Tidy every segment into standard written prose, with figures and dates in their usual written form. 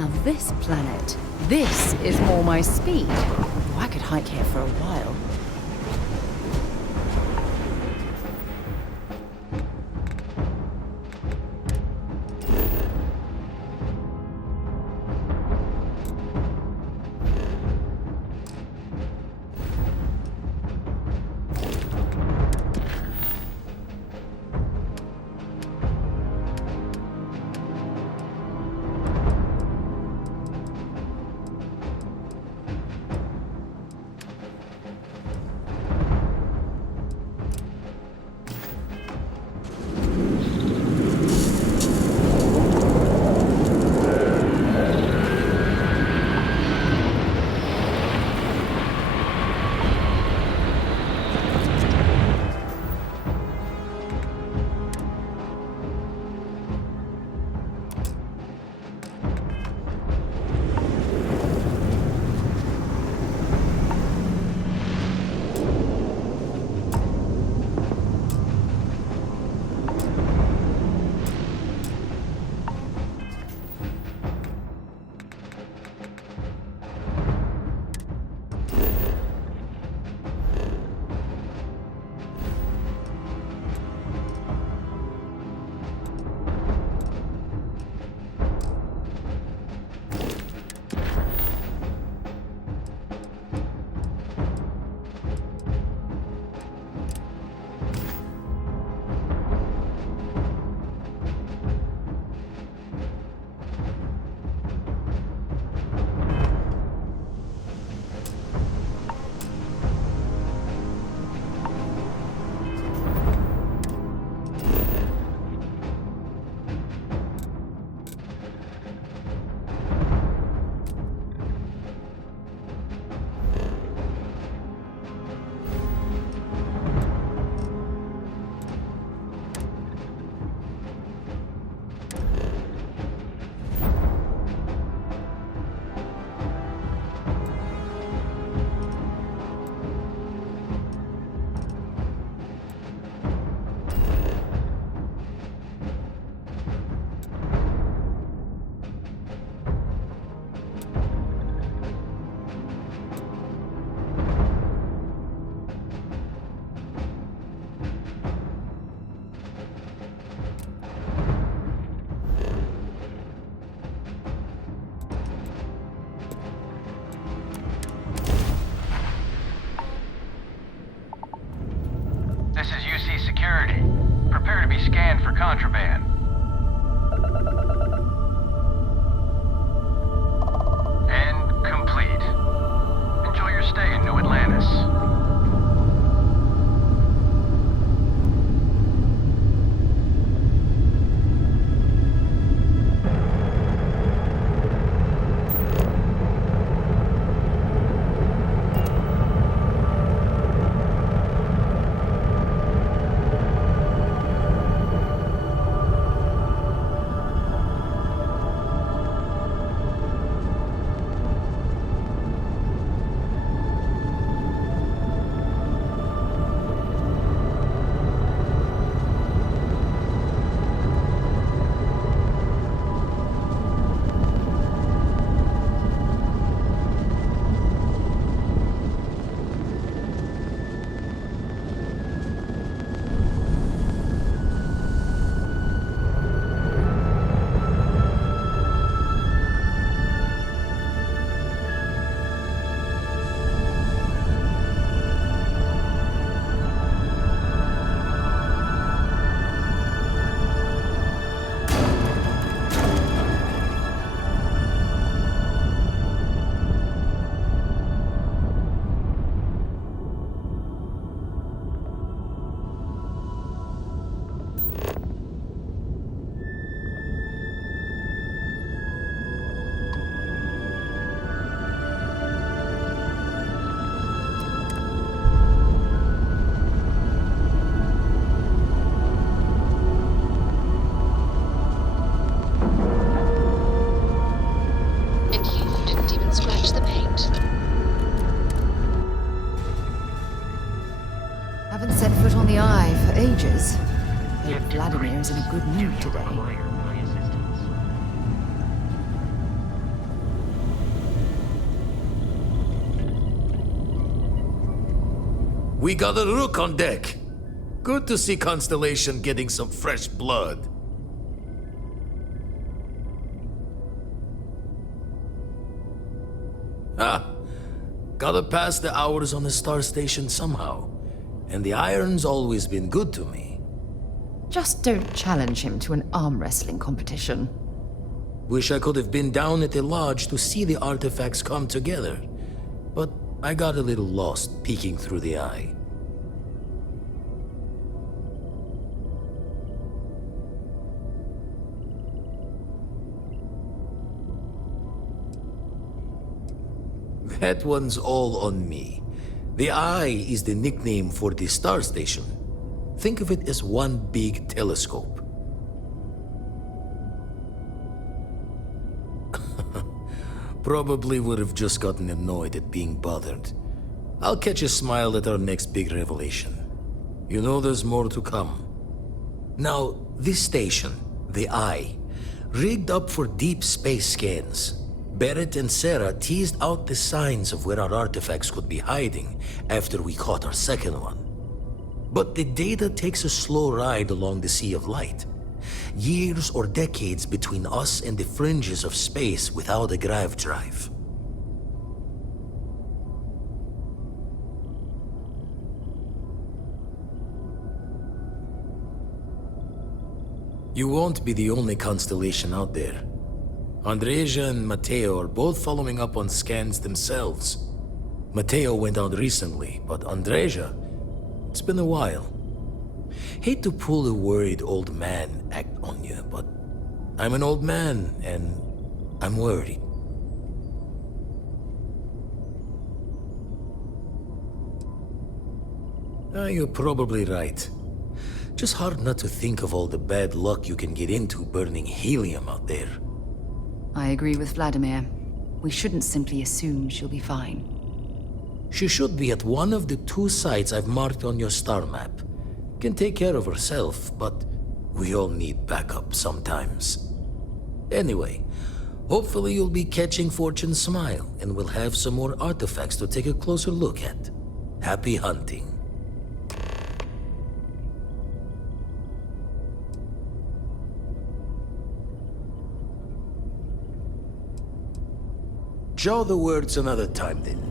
Now this planet, this is more my speed. Oh, I could hike here for a while. Security. Prepare to be scanned for contraband. And complete. Enjoy your stay in New Atlantis. Haven't set foot on the Eye for ages. Though Vladimir is in a good mood today. We got a rook on deck. Good to see Constellation getting some fresh blood. Ah, gotta pass the hours on the star station somehow. And the iron's always been good to me. Just don't challenge him to an arm wrestling competition. Wish I could have been down at the lodge to see the artifacts come together. But I got a little lost peeking through the eye. That one's all on me. The eye is the nickname for the star station. Think of it as one big telescope. Probably would have just gotten annoyed at being bothered. I'll catch a smile at our next big revelation. You know there's more to come. Now, this station, the Eye, rigged up for deep space scans. Barrett and Sarah teased out the signs of where our artifacts could be hiding after we caught our second one. But the data takes a slow ride along the Sea of Light. Years or decades between us and the fringes of space without a grav drive. You won't be the only constellation out there. Andreja and Matteo are both following up on scans themselves. Matteo went out recently, but Andreja, it's been a while. Hate to pull a worried old man act on you, but I'm an old man and I'm worried. You're probably right. Just hard not to think of all the bad luck you can get into burning helium out there. I agree with Vladimir. We shouldn't simply assume she'll be fine. She should be at one of the 2 sites I've marked on your star map. Can take care of herself, but we all need backup sometimes. Anyway, hopefully you'll be catching Fortune's smile and we'll have some more artifacts to take a closer look at. Happy hunting. Jaw the words another time then.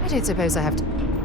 I don't suppose I have to...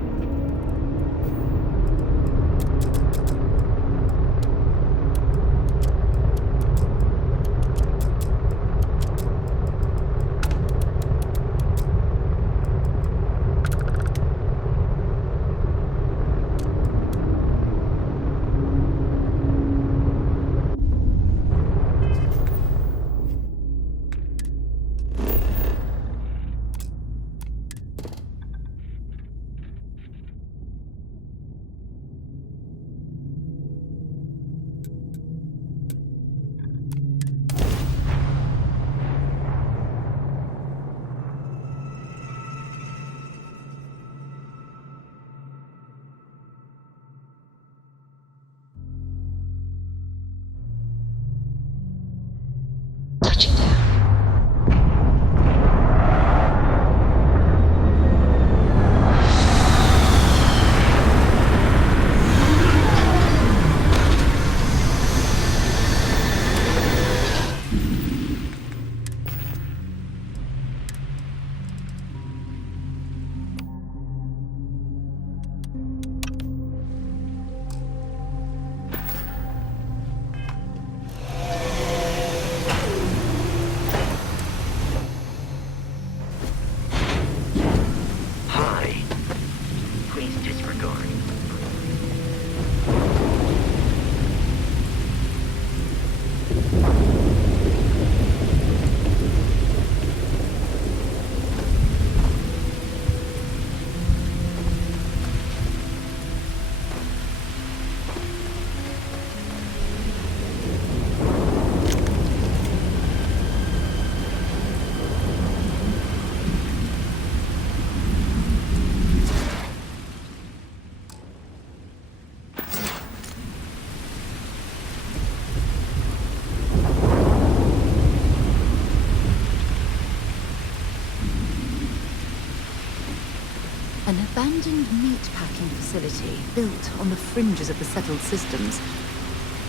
An abandoned meat-packing facility built on the fringes of the settled systems.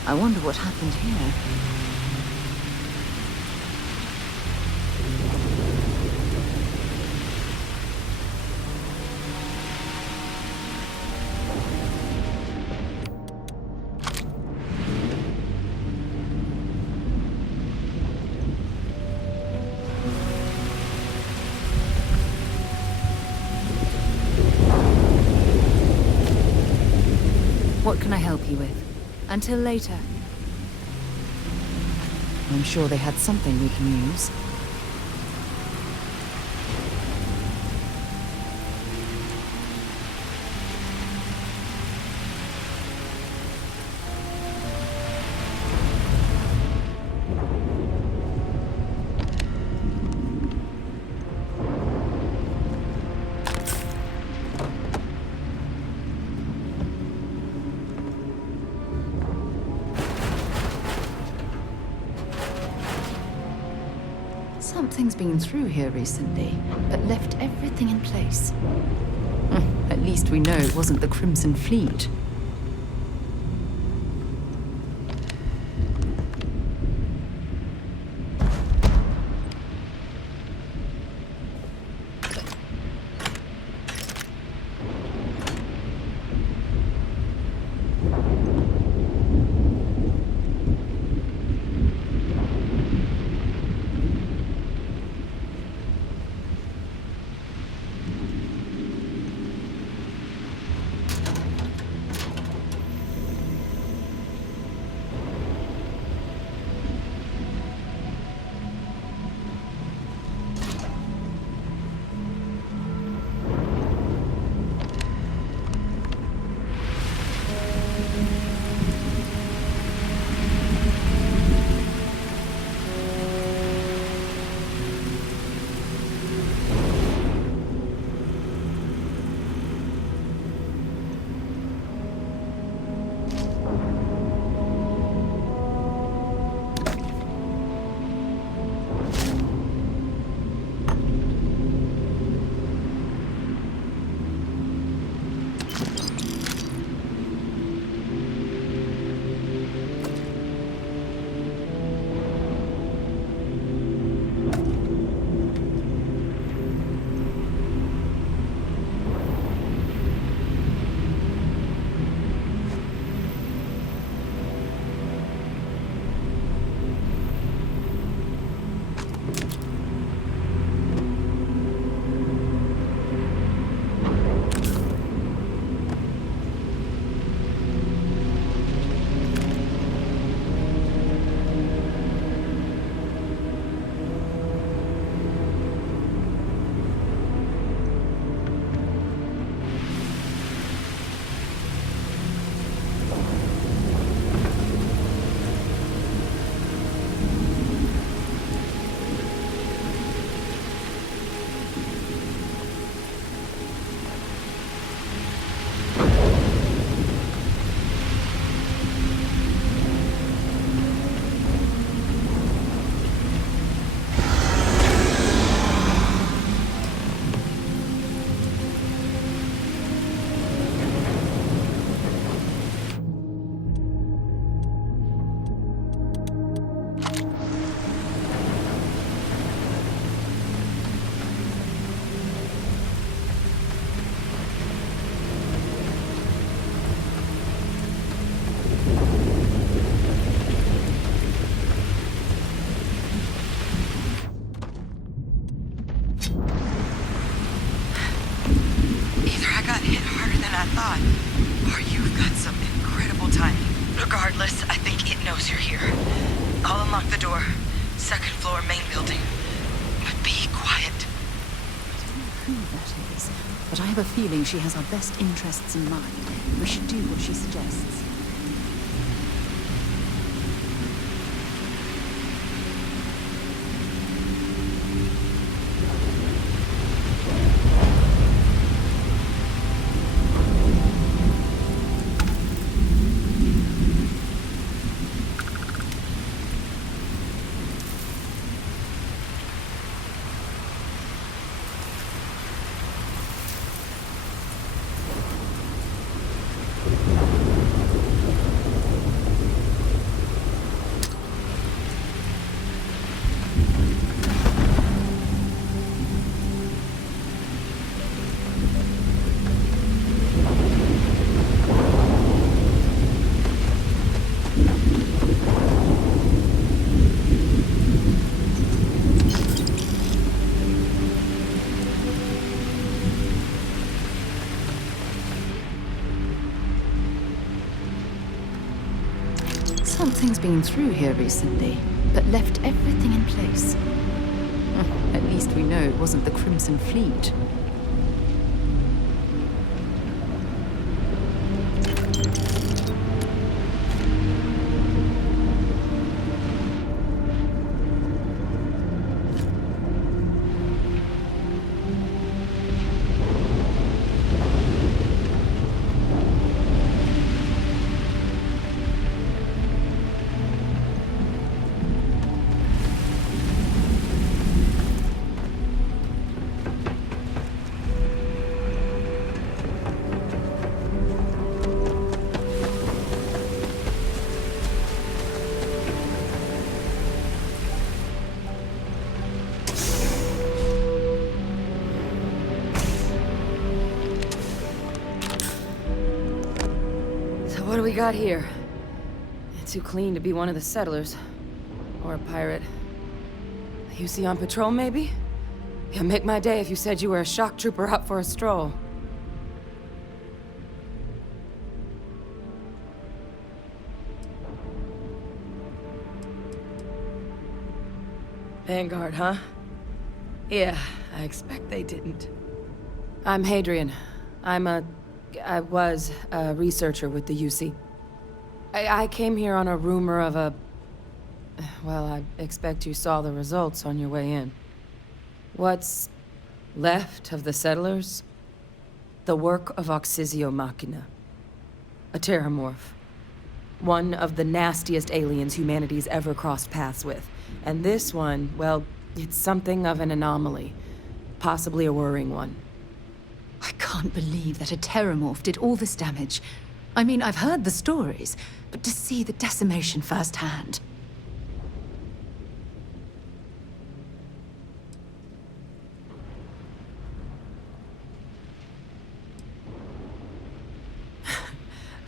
I wonder what happened here. What can I help you with? Until later. I'm sure they had something we can use. Something's been through here recently, but left everything in place. At least we know it wasn't the Crimson Fleet. I thought. Or you've got some incredible timing. Regardless, I think it knows you're here. I'll unlock the door. Second floor, main building. But be quiet. I don't know who that is, but I have a feeling she has our best interests in mind. We should do what she suggests. Something's been through here recently, but left everything in place. At least we know it wasn't the Crimson Fleet. What do we got here? Too clean to be one of the settlers. Or a pirate. You see on patrol, maybe? Yeah, make my day if you said you were a shock trooper out for a stroll. Vanguard, huh? Yeah, I expect they didn't. I'm Hadrian. I was a researcher with the UC. I came here on a rumor of a... Well, I expect you saw the results on your way in. What's left of the settlers? The work of Oxysio Machina. A terramorph. One of the nastiest aliens humanity's ever crossed paths with. And this one, well, it's something of an anomaly. Possibly a worrying one. I can't believe that a terramorph did all this damage. I mean, I've heard the stories, but to see the decimation firsthand.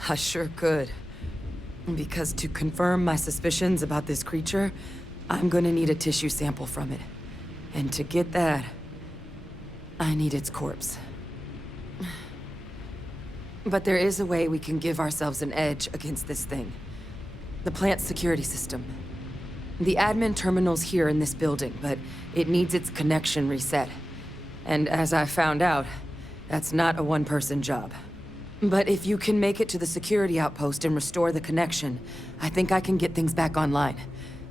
I sure could. Because to confirm my suspicions about this creature, I'm gonna need a tissue sample from it. And to get that, I need its corpse. But there is a way we can give ourselves an edge against this thing. The plant's security system. The admin terminal's here in this building, but it needs its connection reset. And as I found out, that's not a one-person job. But if you can make it to the security outpost and restore the connection, I think I can get things back online.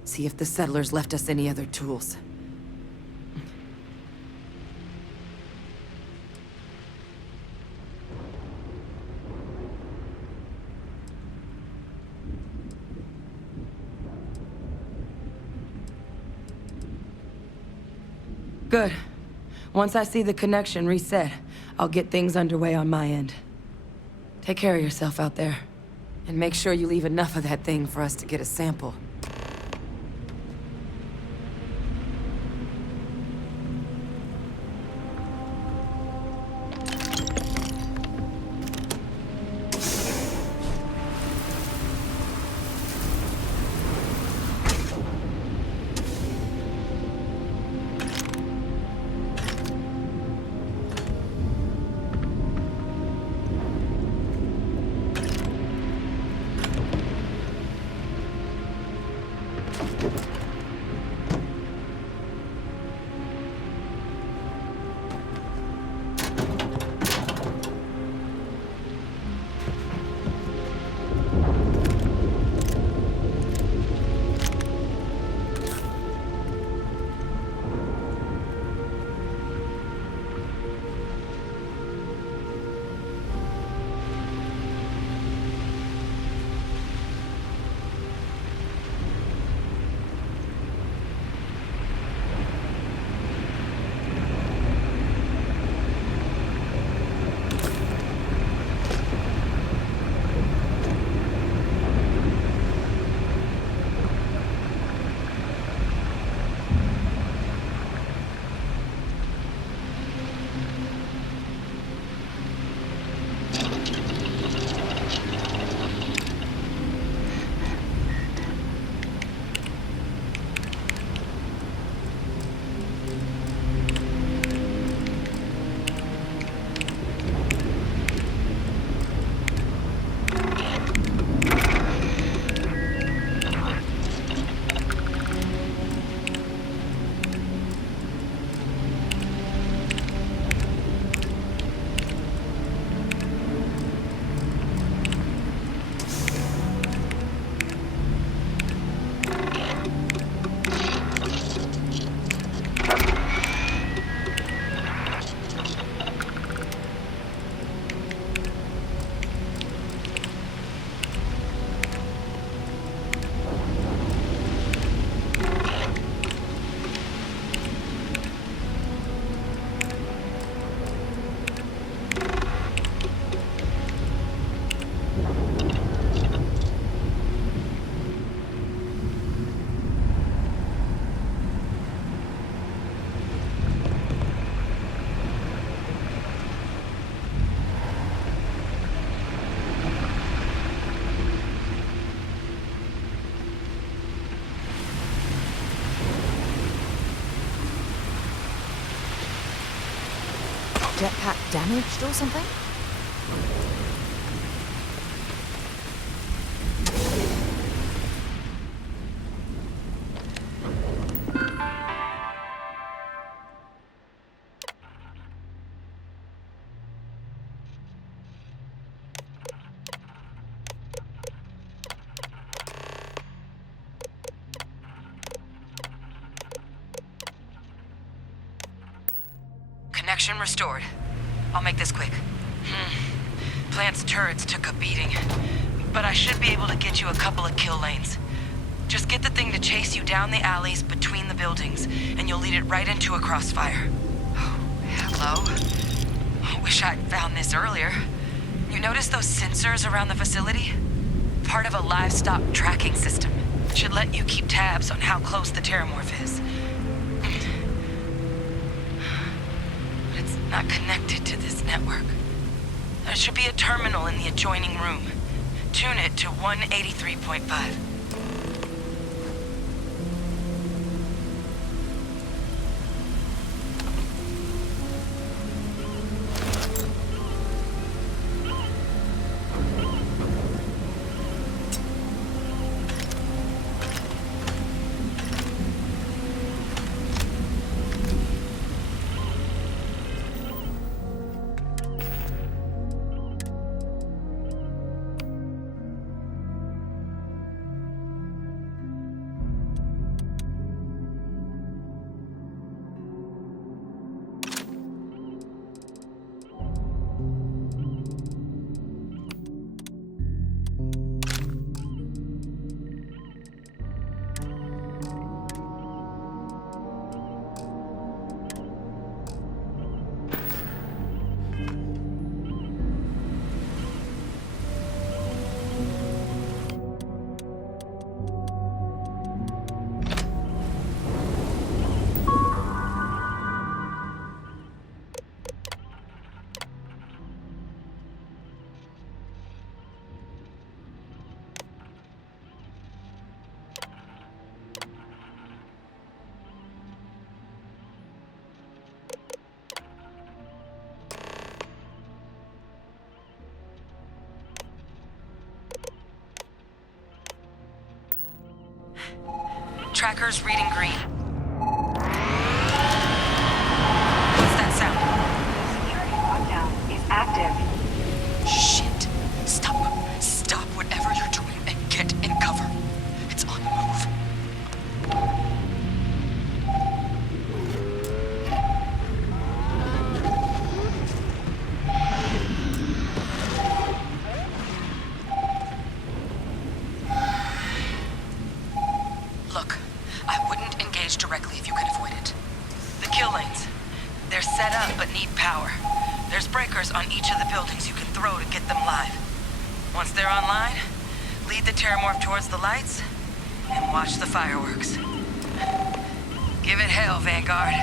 See if the settlers left us any other tools. Good. Once I see the connection reset, I'll get things underway on my end. Take care of yourself out there. And make sure you leave enough of that thing for us to get a sample. jetpack damaged or something? Connection restored. I'll make this quick. Plant's turrets took a beating, but I should be able to get you a couple of kill lanes. Just get the thing to chase you down the alleys between the buildings, and you'll lead it right into a crossfire. Oh, hello? I wish I'd found this earlier. You notice those sensors around the facility? Part of a livestock tracking system. Should let you keep tabs on how close the terramorph is. But it's not connected to this network. There should be a terminal in the adjoining room. Tune it to 183.5. Tracker's reading green. What's that sound? Security lockdown is active. Shit. Stop. Stop whatever you're doing and get in cover. It's on the move. Look, I wouldn't engage directly if you can avoid it. The kill lanes. They're set up but need power. There's breakers on each of the buildings you can throw to get them live. Once they're online, lead the terramorph towards the lights and watch the fireworks. Give it hell, Vanguard.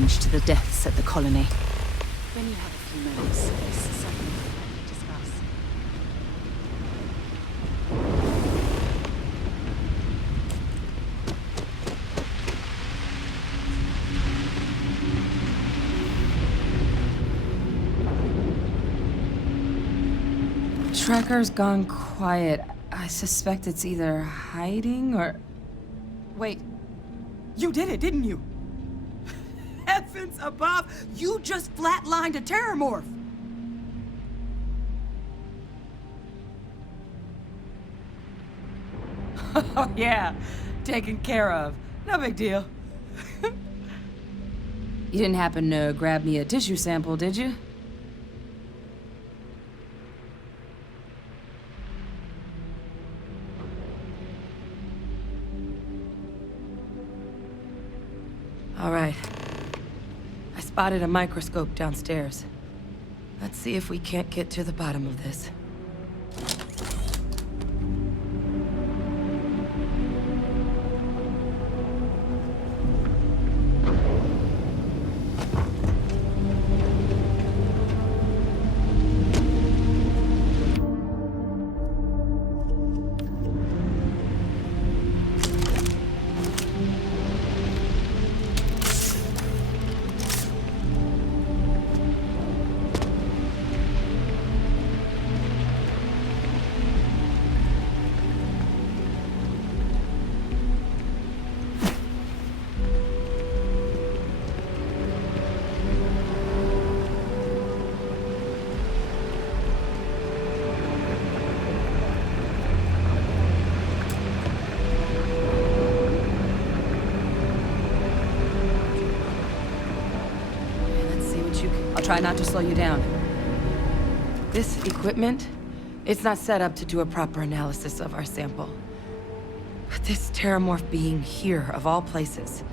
avenge to the deaths at the colony. When you have a few moments, there's something to discuss. Tracker's gone quiet. I suspect it's either hiding or... Wait. You did it, didn't you? Heavens above! You just flatlined a terramorph! Oh, yeah. Taken care of. No big deal. You didn't happen to grab me a tissue sample, did you? All right. I spotted a microscope downstairs. Let's see if we can't get to the bottom of this. I'll try not to slow you down. This equipment, it's not set up to do a proper analysis of our sample. But this terramorph being here, of all places,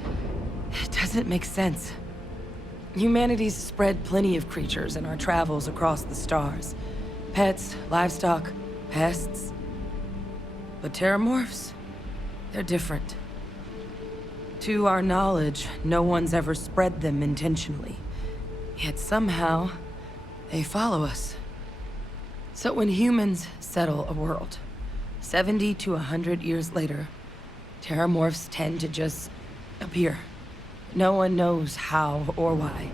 it doesn't make sense. Humanity's spread plenty of creatures in our travels across the stars. Pets, livestock, pests. But terramorphs, they're different. To our knowledge, no one's ever spread them intentionally. Yet somehow, they follow us. So when humans settle a world, 70 to 100 years later, terramorphs tend to just appear. No one knows how or why.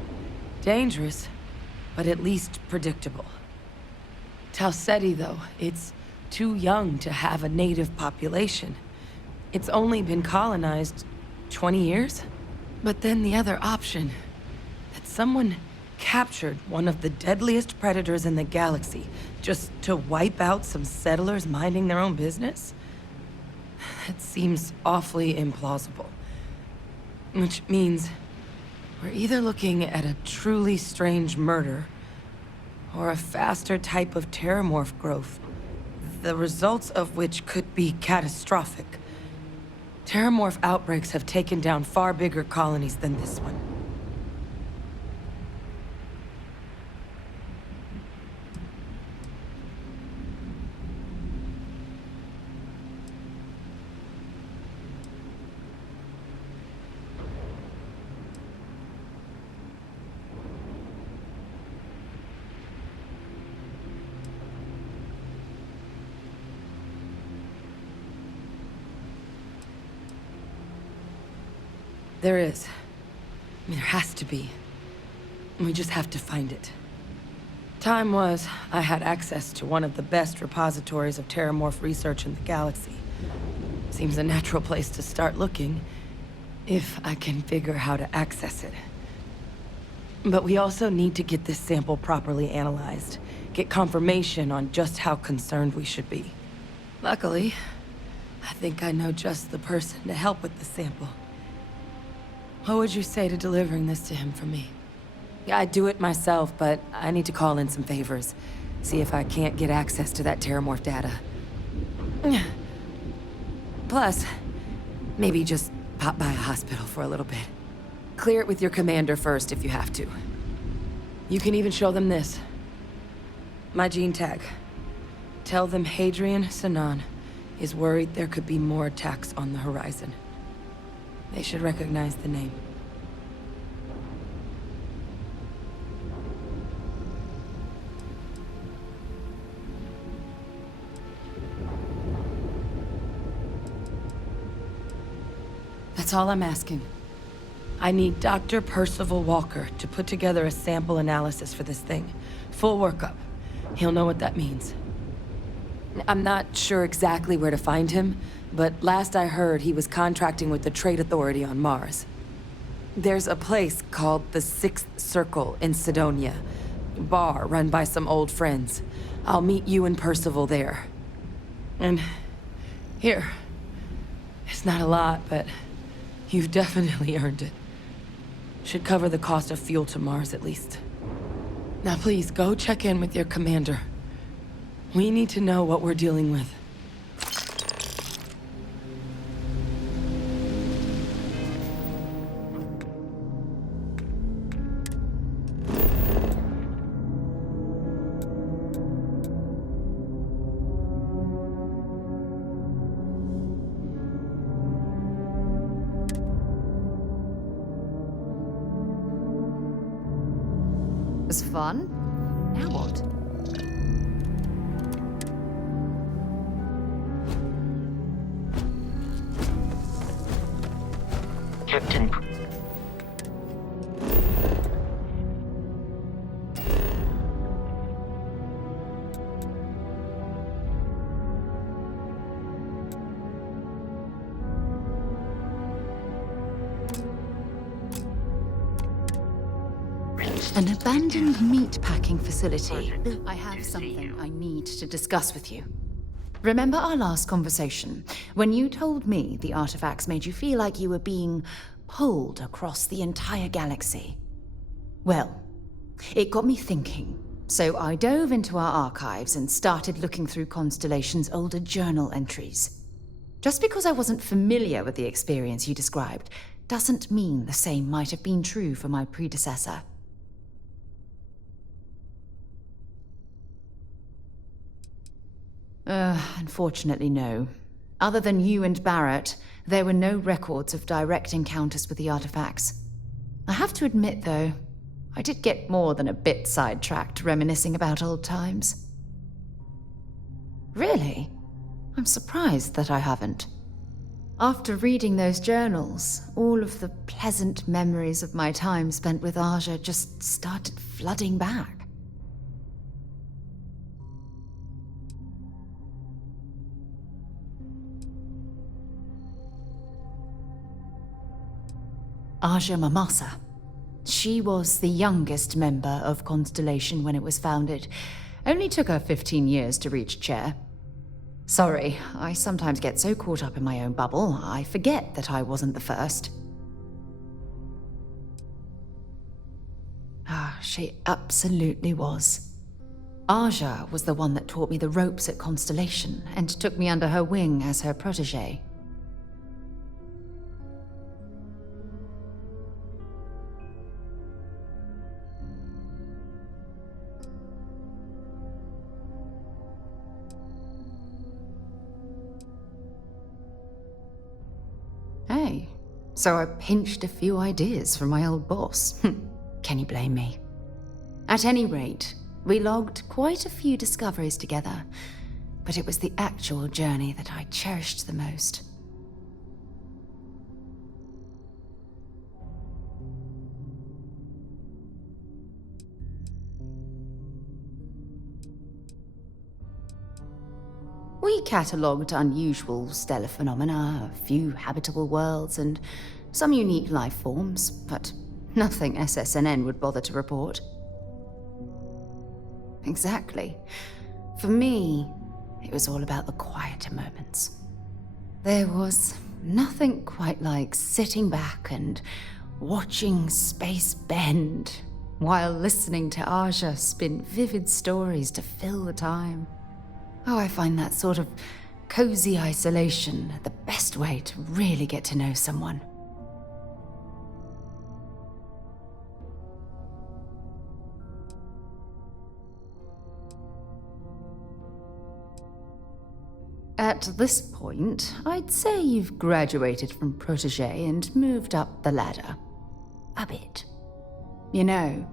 Dangerous, but at least predictable. Talseti, though, it's too young to have a native population. It's only been colonized 20 years? But then the other option, that someone captured one of the deadliest predators in the galaxy just to wipe out some settlers minding their own business? That seems awfully implausible. Which means we're either looking at a truly strange murder or a faster type of terramorph growth, the results of which could be catastrophic. Terramorph outbreaks have taken down far bigger colonies than this one. There is. I mean, there has to be. We just have to find it. Time was, I had access to one of the best repositories of terramorph research in the galaxy. Seems a natural place to start looking, if I can figure how to access it. But we also need to get this sample properly analyzed, get confirmation on just how concerned we should be. Luckily, I think I know just the person to help with the sample. What would you say to delivering this to him for me? Yeah, I'd do it myself, but I need to call in some favors. See if I can't get access to that terramorph data. Plus, maybe just pop by a hospital for a little bit. Clear it with your commander first if you have to. You can even show them this. My gene tag. Tell them Hadrian Sinan is worried there could be more attacks on the horizon. They should recognize the name. That's all I'm asking. I need Dr. Percival Walker to put together a sample analysis for this thing. Full workup. He'll know what that means. I'm not sure exactly where to find him, but last I heard he was contracting with the Trade Authority on Mars. There's a place called the Sixth Circle in Sidonia. Bar run by some old friends. I'll meet you and Percival there. And here. It's not a lot, but you've definitely earned it. Should cover the cost of fuel to Mars, at least. Now please, go check in with your commander. We need to know what we're dealing with. Was fun? Now what? Captain. An abandoned meat-packing facility. I have something I need to discuss with you. Remember our last conversation, when you told me the artifacts made you feel like you were being pulled across the entire galaxy? Well, it got me thinking, so I dove into our archives and started looking through Constellation's older journal entries. Just because I wasn't familiar with the experience you described, doesn't mean the same might have been true for my predecessor. Unfortunately, no. Other than you and Barrett, there were no records of direct encounters with the artifacts. I have to admit, though, I did get more than a bit sidetracked reminiscing about old times. Really? I'm surprised that I haven't. After reading those journals, all of the pleasant memories of my time spent with Aja just started flooding back. Aja Mamasa. She was the youngest member of Constellation when it was founded. Only took her 15 years to reach chair. Sorry, I sometimes get so caught up in my own bubble, I forget that I wasn't the first. She absolutely was. Aja was the one that taught me the ropes at Constellation and took me under her wing as her protege. Hey, so I pinched a few ideas from my old boss. Can you blame me? At any rate, we logged quite a few discoveries together, but it was the actual journey that I cherished the most. We catalogued unusual stellar phenomena, a few habitable worlds, and some unique life forms, but nothing SSNN would bother to report. Exactly. For me, it was all about the quieter moments. There was nothing quite like sitting back and watching space bend, while listening to Aja spin vivid stories to fill the time. Oh, I find that sort of cozy isolation the best way to really get to know someone. At this point, I'd say you've graduated from protege and moved up the ladder. A bit. You know,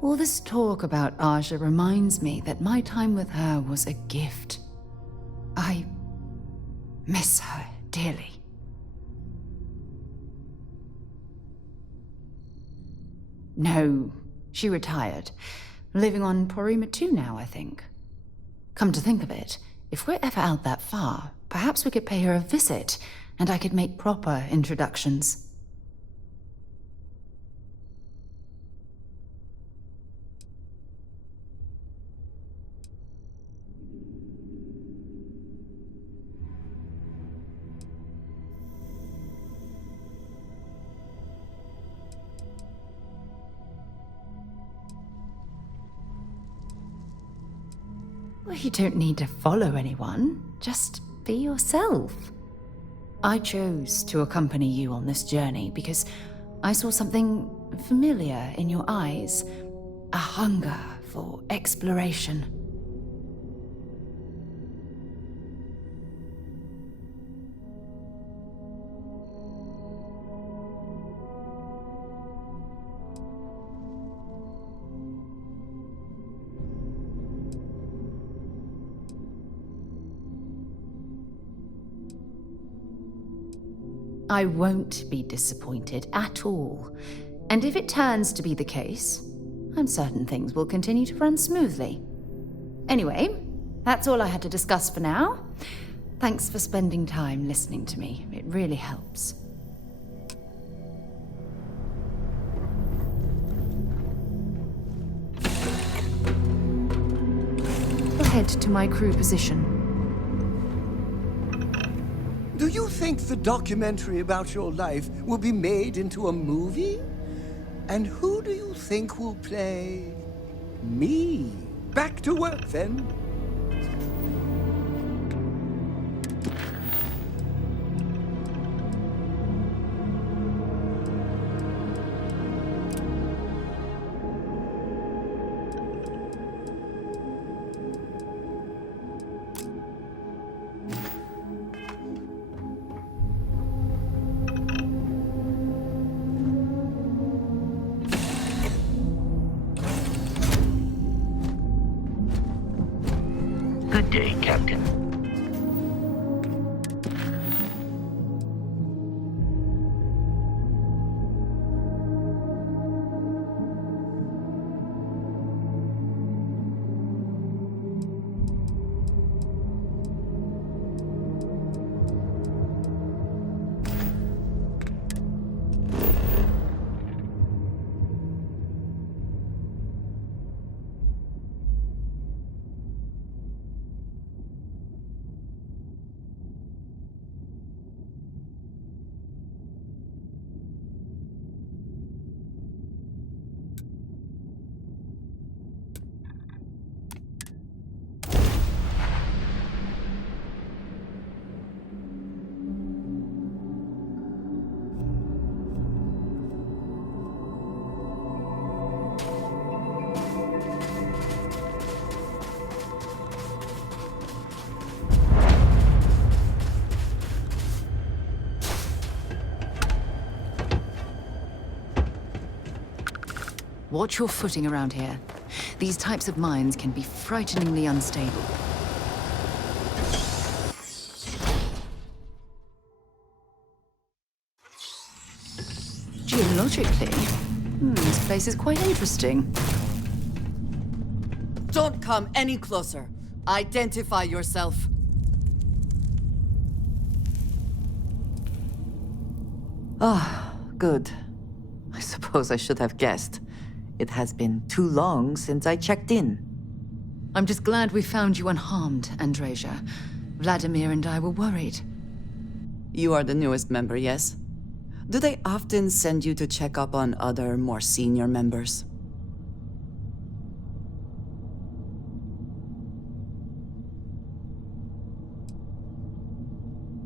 all this talk about Aja reminds me that my time with her was a gift. I miss her dearly. No, she retired. Living on Porima 2 now, I think. Come to think of it, if we're ever out that far, perhaps we could pay her a visit, and I could make proper introductions. Well, you don't need to follow anyone. Just be yourself. I chose to accompany you on this journey because I saw something familiar in your eyes. A hunger for exploration. I won't be disappointed at all. And if it turns to be the case, I'm certain things will continue to run smoothly. Anyway, that's all I had to discuss for now. Thanks for spending time listening to me. It really helps. We'll head to my crew position. Do you think the documentary about your life will be made into a movie? And who do you think will play me? Back to work, then. Good day, Captain. Watch your footing around here. These types of mines can be frighteningly unstable. Geologically, this place is quite interesting. Don't come any closer. Identify yourself. Ah, good. I suppose I should have guessed. It has been too long since I checked in. I'm just glad we found you unharmed, Andreja. Vladimir and I were worried. You are the newest member, yes? Do they often send you to check up on other, more senior members?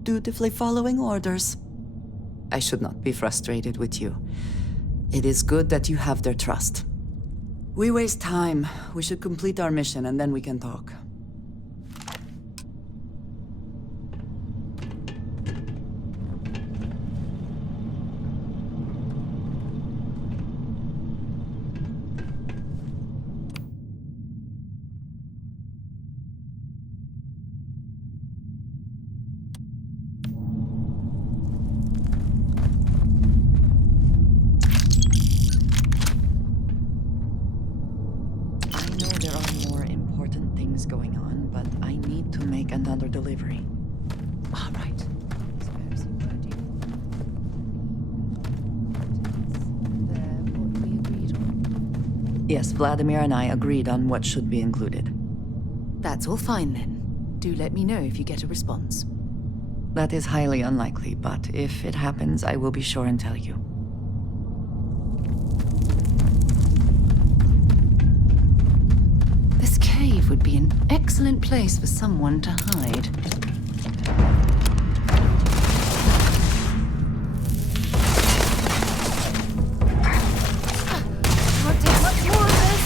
Dutifully following orders. I should not be frustrated with you. It is good that you have their trust. We waste time. We should complete our mission and then we can talk. know there are more important things going on, but I need to make another delivery. All right. Suppose you were due. What we agreed on. Yes, Vladimir and I agreed on what should be included. That's all fine then. Do let me know if you get a response. That is highly unlikely, but if it happens, I will be sure and tell you. This cave would be an excellent place for someone to hide. Can't take much more of this.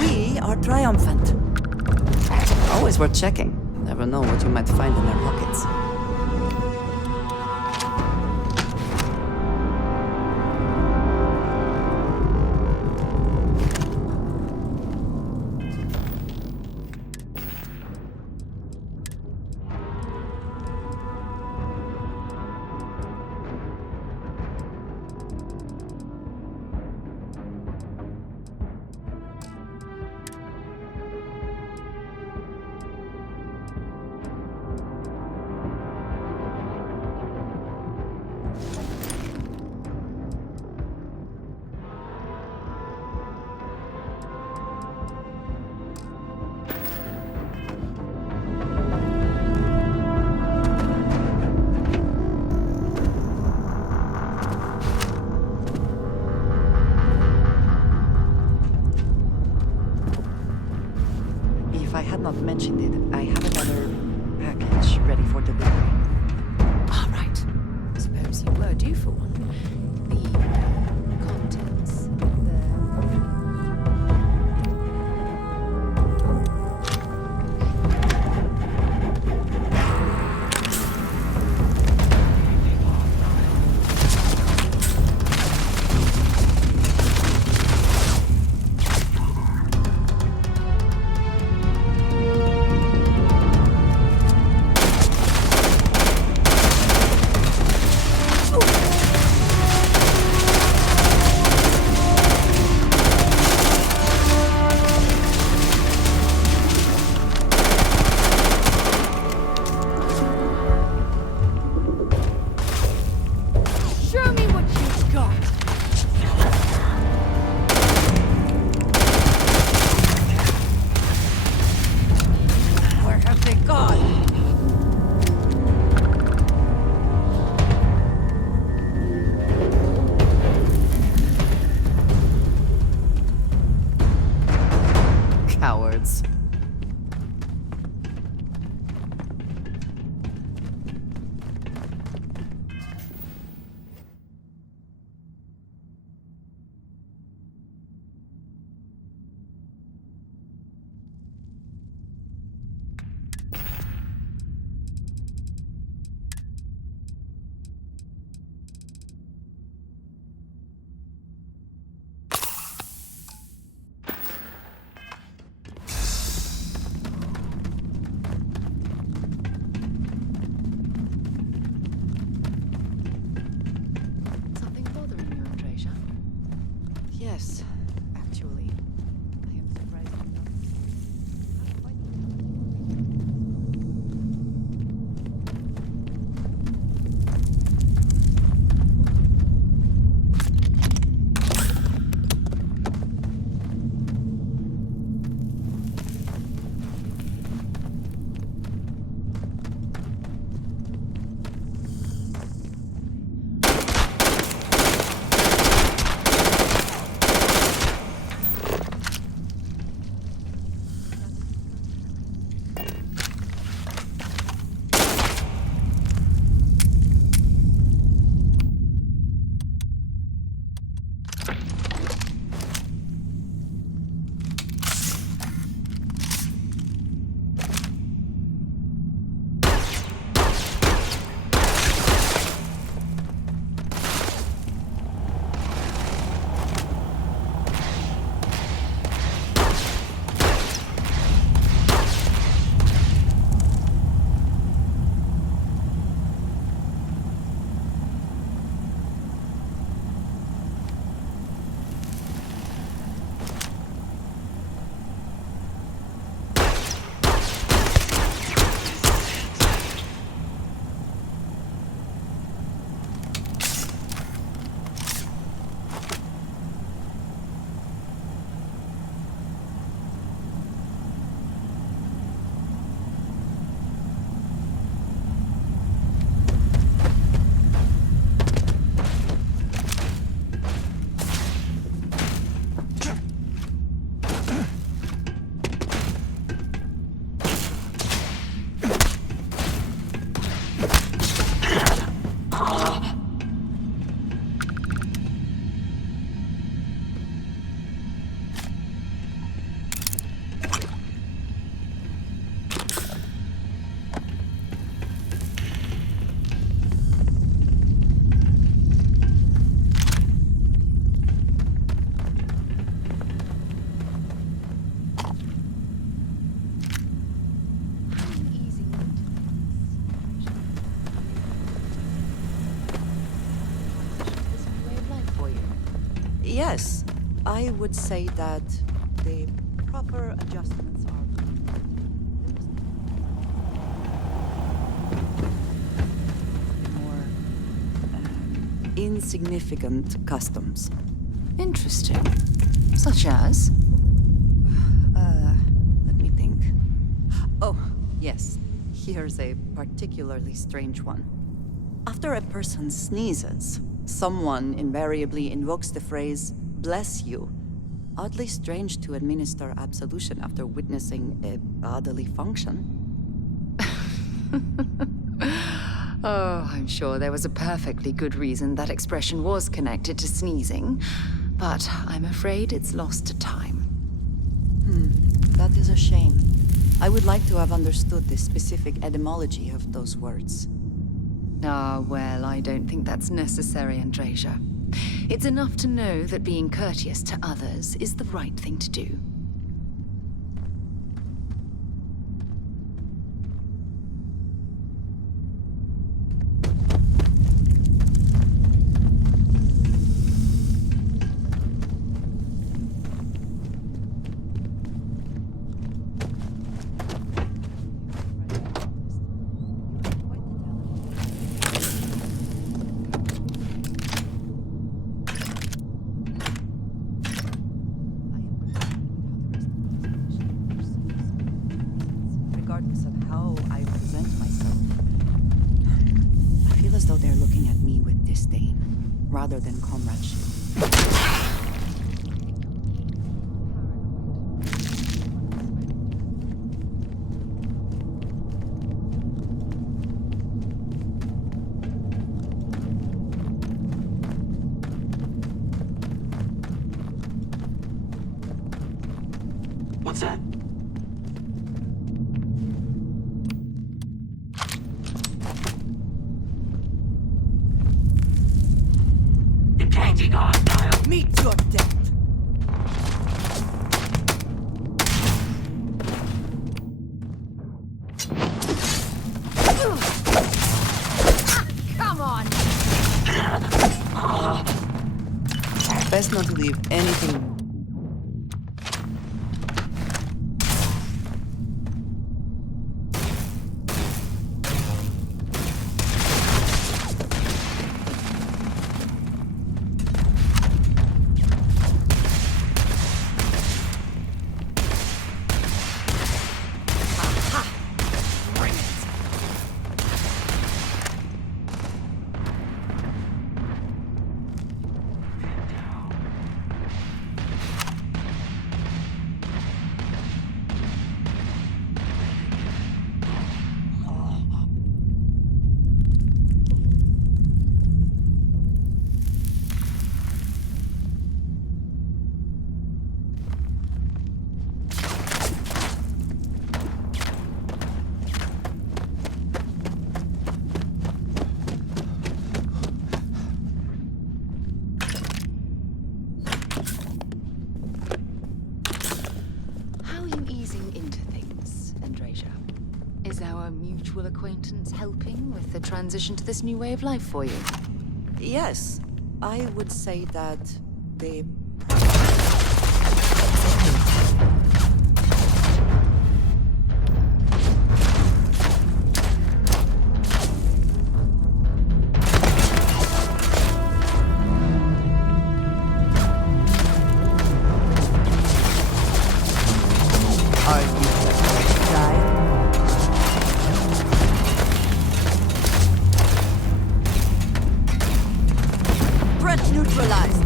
We are triumphant. Always worth checking. Never know what you might find in their pockets. If I had not mentioned it, I have another package ready for delivery. All right. Suppose you were due for one. The contents. Yes, I would say that the proper adjustments are more insignificant customs. Interesting. Such as? Let me think. Oh, yes. Here's a particularly strange one. After a person sneezes, someone invariably invokes the phrase, "bless you." Oddly strange to administer absolution after witnessing a bodily function. Oh, I'm sure there was a perfectly good reason that expression was connected to sneezing, but I'm afraid it's lost to time. That is a shame. I would like to have understood the specific etymology of those words. Ah, well, I don't think that's necessary, Andreja. It's enough to know that being courteous to others is the right thing to do. Regardless of how I present myself, I feel as though they're looking at me with disdain, rather than comradeship. What's that? Detecting hostile. Meet your death! Come on! Best not to leave anything. Is our mutual acquaintance helping with the transition to this new way of life for you? Yes, I would say that the... neutralized.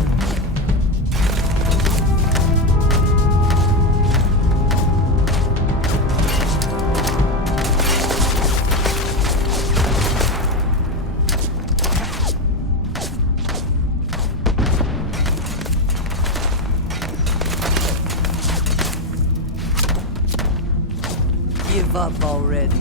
Give up already.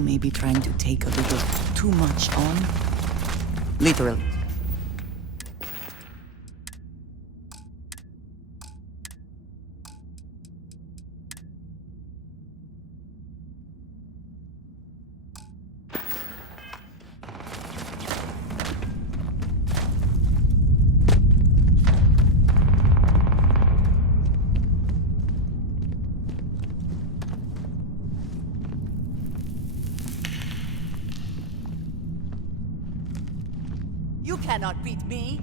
who may be trying to take a little too much on. Literally. You cannot beat me!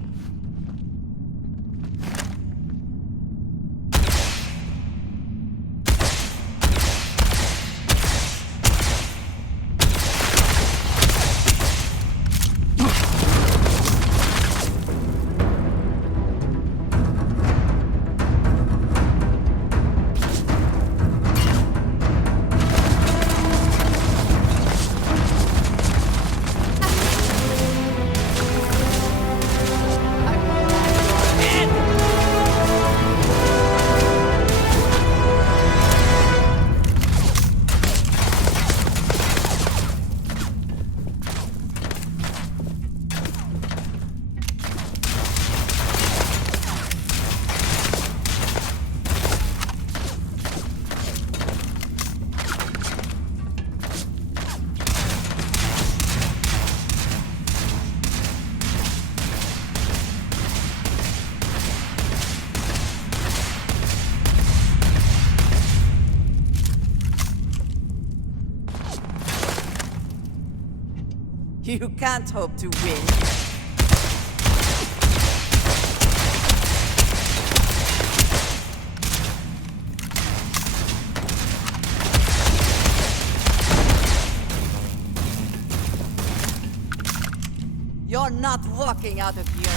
You can't hope to win. You're not walking out of here.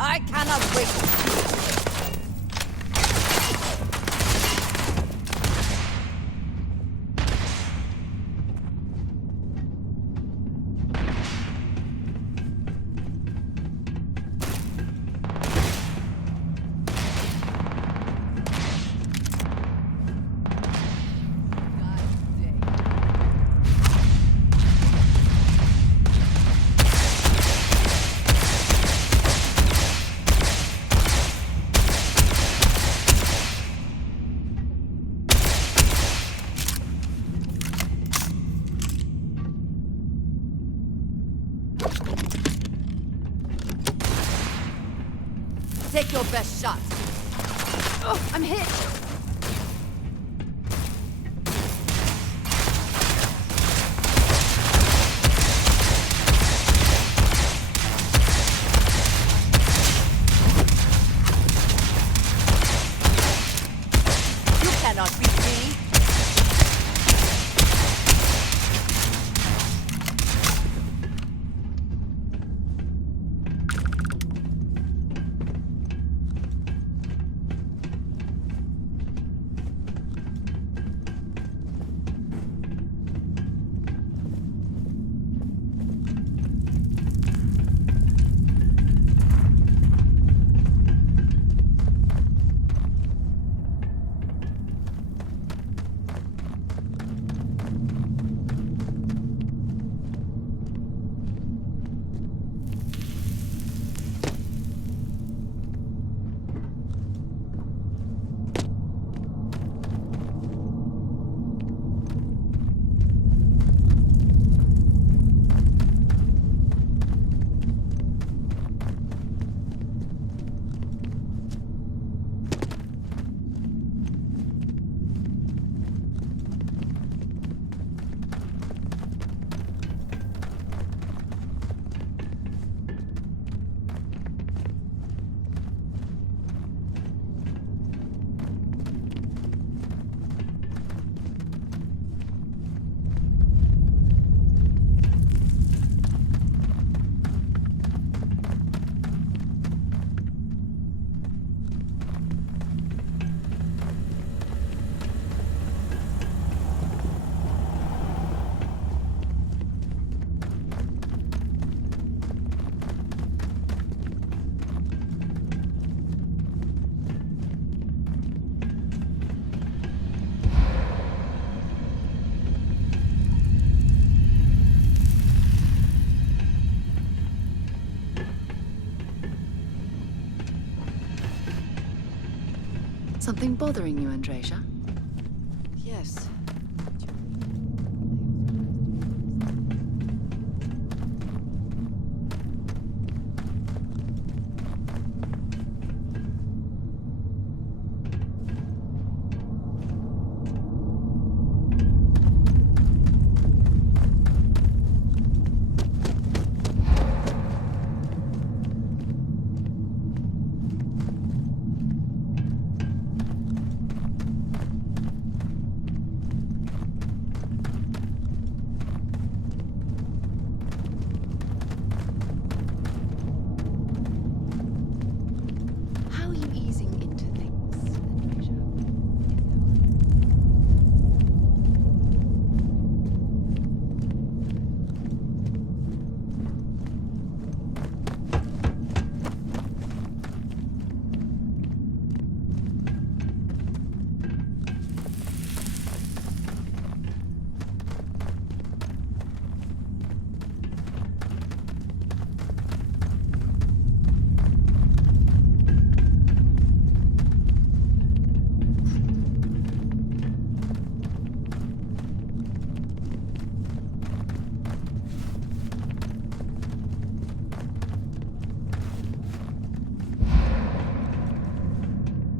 I cannot wait. Take your best shot. Oh, I'm hit! You cannot beat me. Something bothering you, Andreja? Yes. How are you easing into things, Andreja?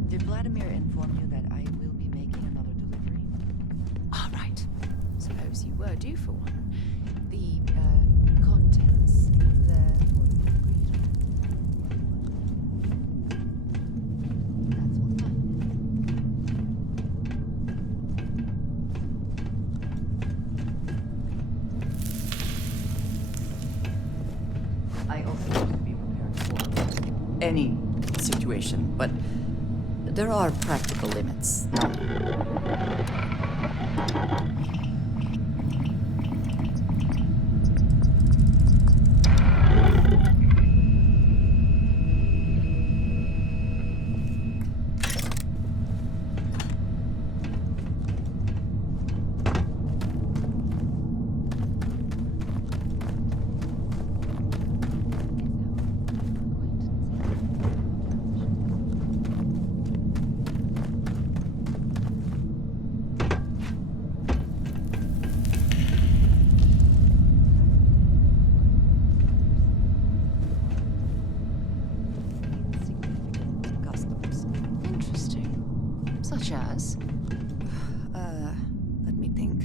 Did Vladimir inform you that I will be making another delivery? All right. Suppose you were due for one. The, contents, what you agreed on. That's all fine. I also have to be prepared for any situation, but there are practical limits. Insignificant customs. Interesting. Such as? Let me think.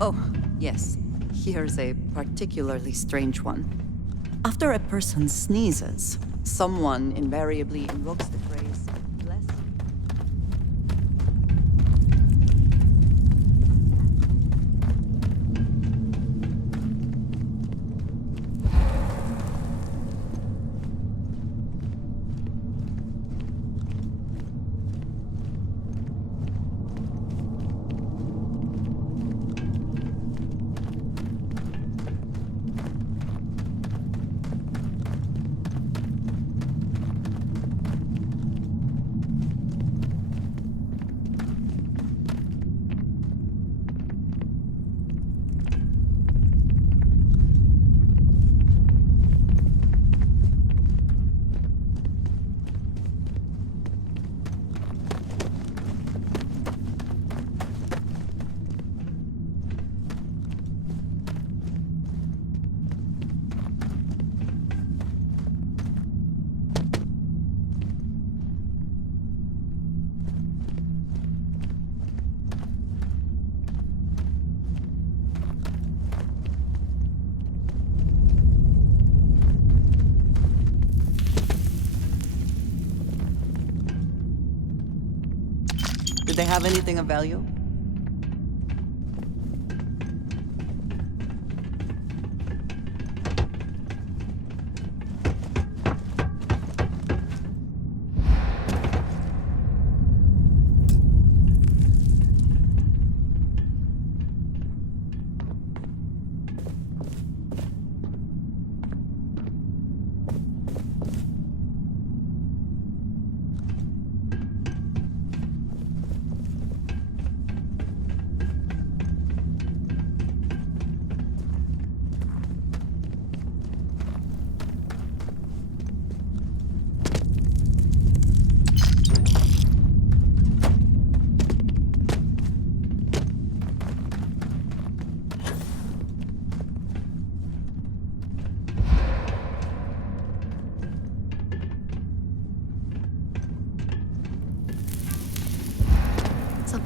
Oh, yes. Here's a particularly strange one. After a person sneezes, someone invariably invokes the phrase, bless you. Did they have anything of value?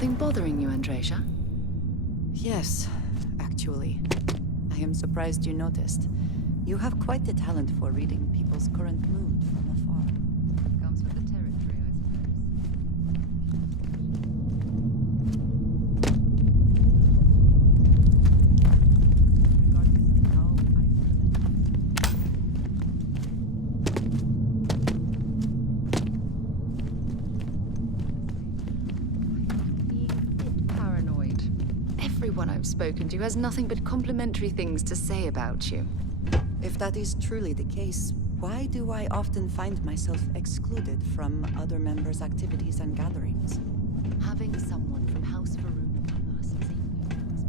something bothering you, Andreja? Yes, actually. I am surprised you noticed. You have quite the talent for reading people's current mood from afar. Comes with the territory, I suppose. Regardless of how I Being a bit paranoid. Everyone I've spoken to has nothing but complimentary things to say about you. If that is truly the case, why do I often find myself excluded from other members' activities and gatherings? Having someone from House Varun among us is a new experience.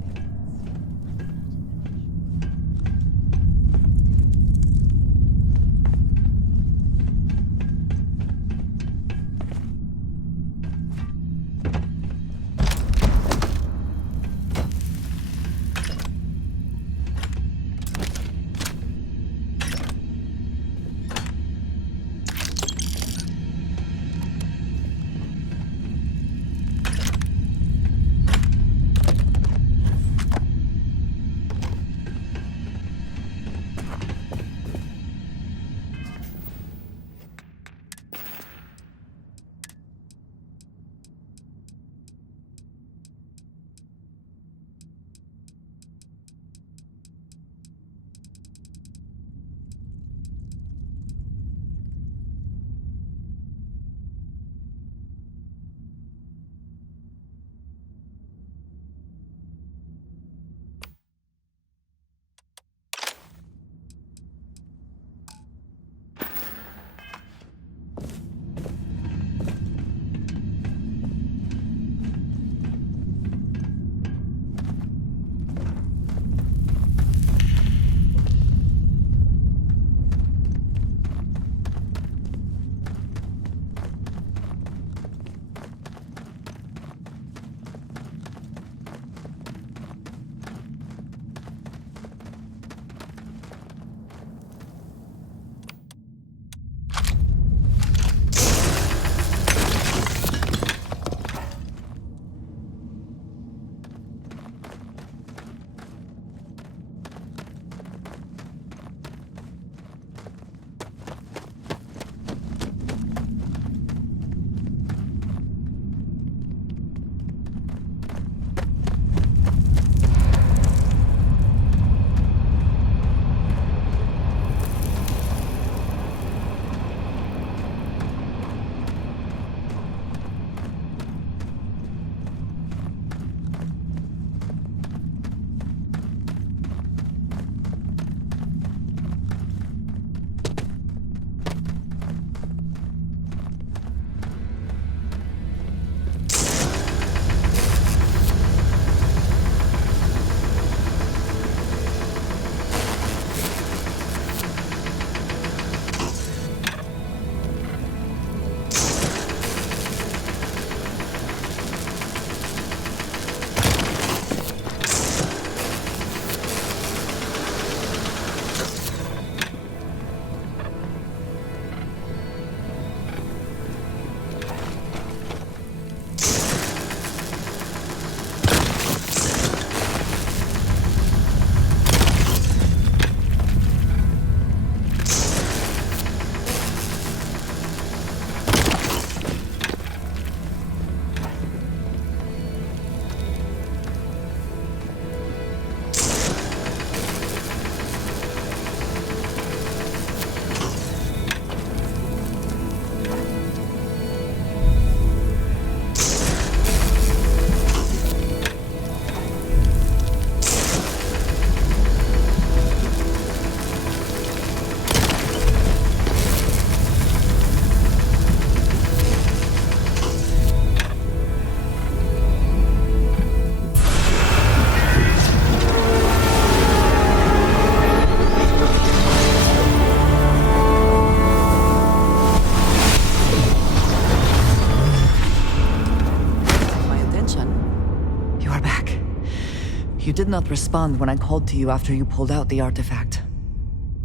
You did not respond when I called to you after you pulled out the artifact.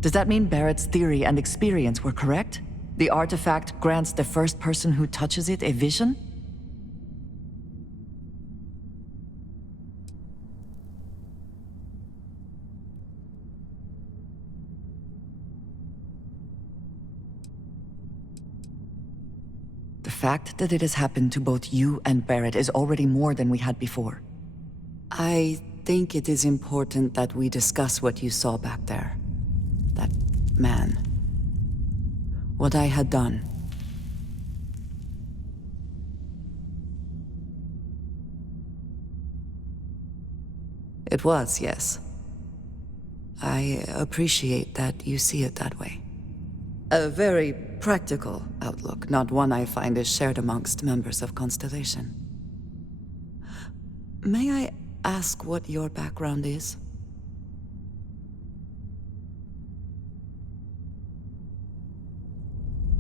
Does that mean Barrett's theory and experience were correct? The artifact grants the first person who touches it a vision? fact that it has happened to both you and Barrett is already more than we had before. I think it is important that we discuss what you saw back there. That man. What I had done. It was, yes. I appreciate that you see it that way. A very practical outlook, not one I find is shared amongst members of Constellation. May I ask what your background is?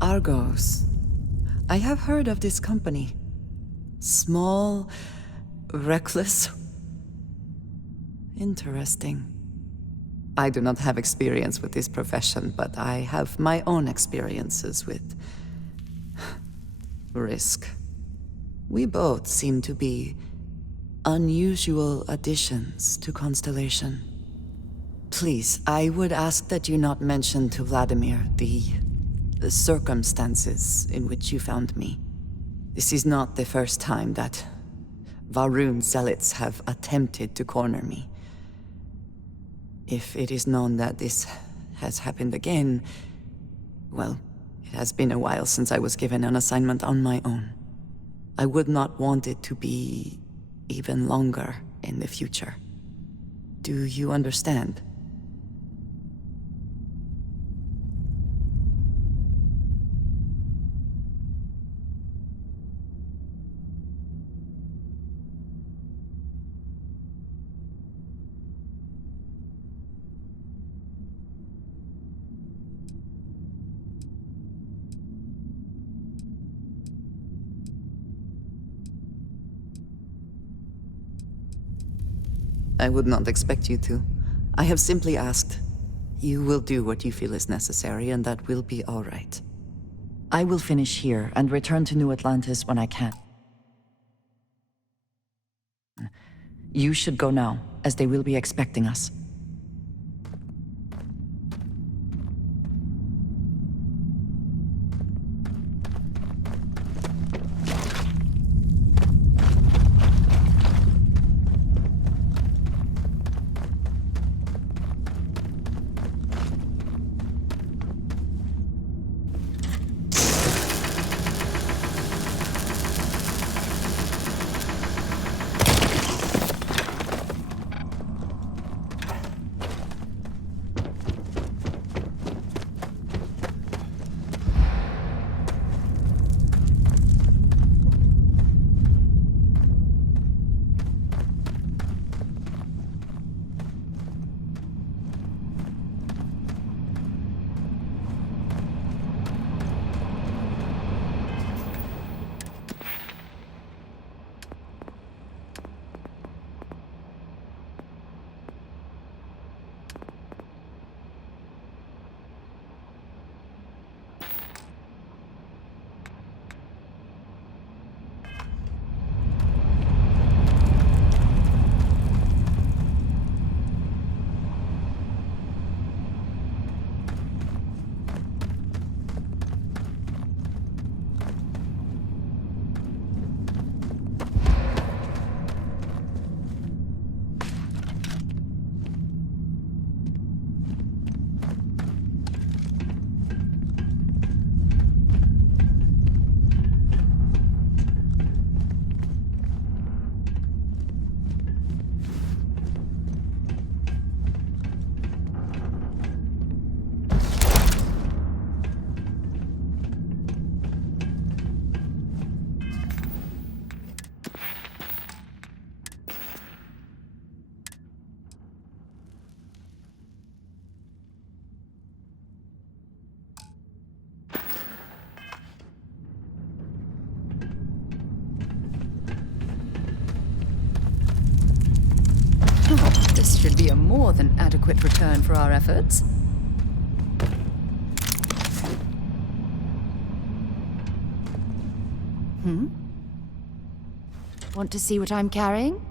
Argos. I have heard of this company. Small, reckless. Interesting. I do not have experience with this profession, but I have my own experiences with risk. We both seem to be unusual additions to Constellation. Please, I would ask that you not mention to Vladimir the circumstances in which you found me. This is not the first time that Varun zealots have attempted to corner me. If it is known that this has happened again, well, it has been a while since I was given an assignment on my own. I would not want it to be even longer in the future. Do you understand? I would not expect you to. I have simply asked. You will do what you feel is necessary, and that will be all right. I will finish here and return to New Atlantis when I can. You should go now, as they will be expecting us. This should be a more than adequate return for our efforts. Want to see what I'm carrying?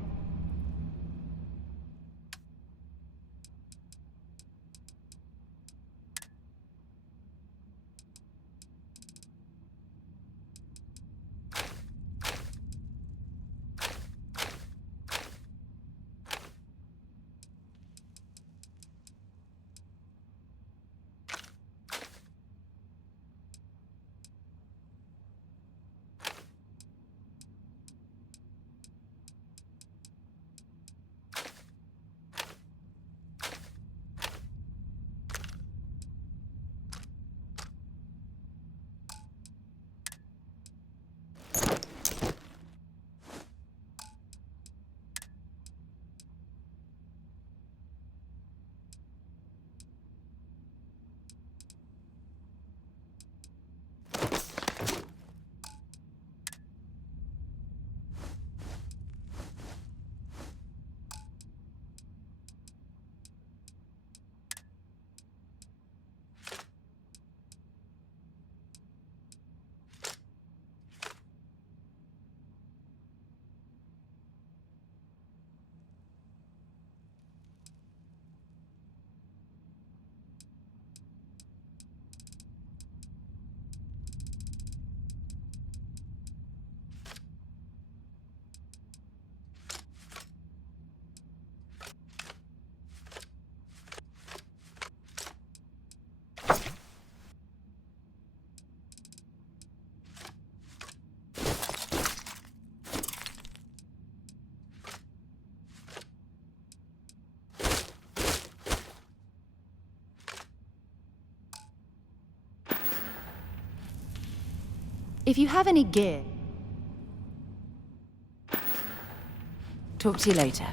If you have any gear... Talk to you later.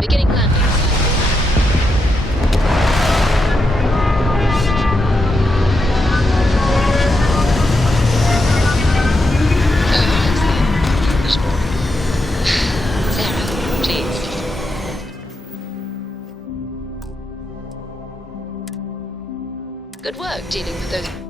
Beginning landing. Sarah, please. Good work dealing with those...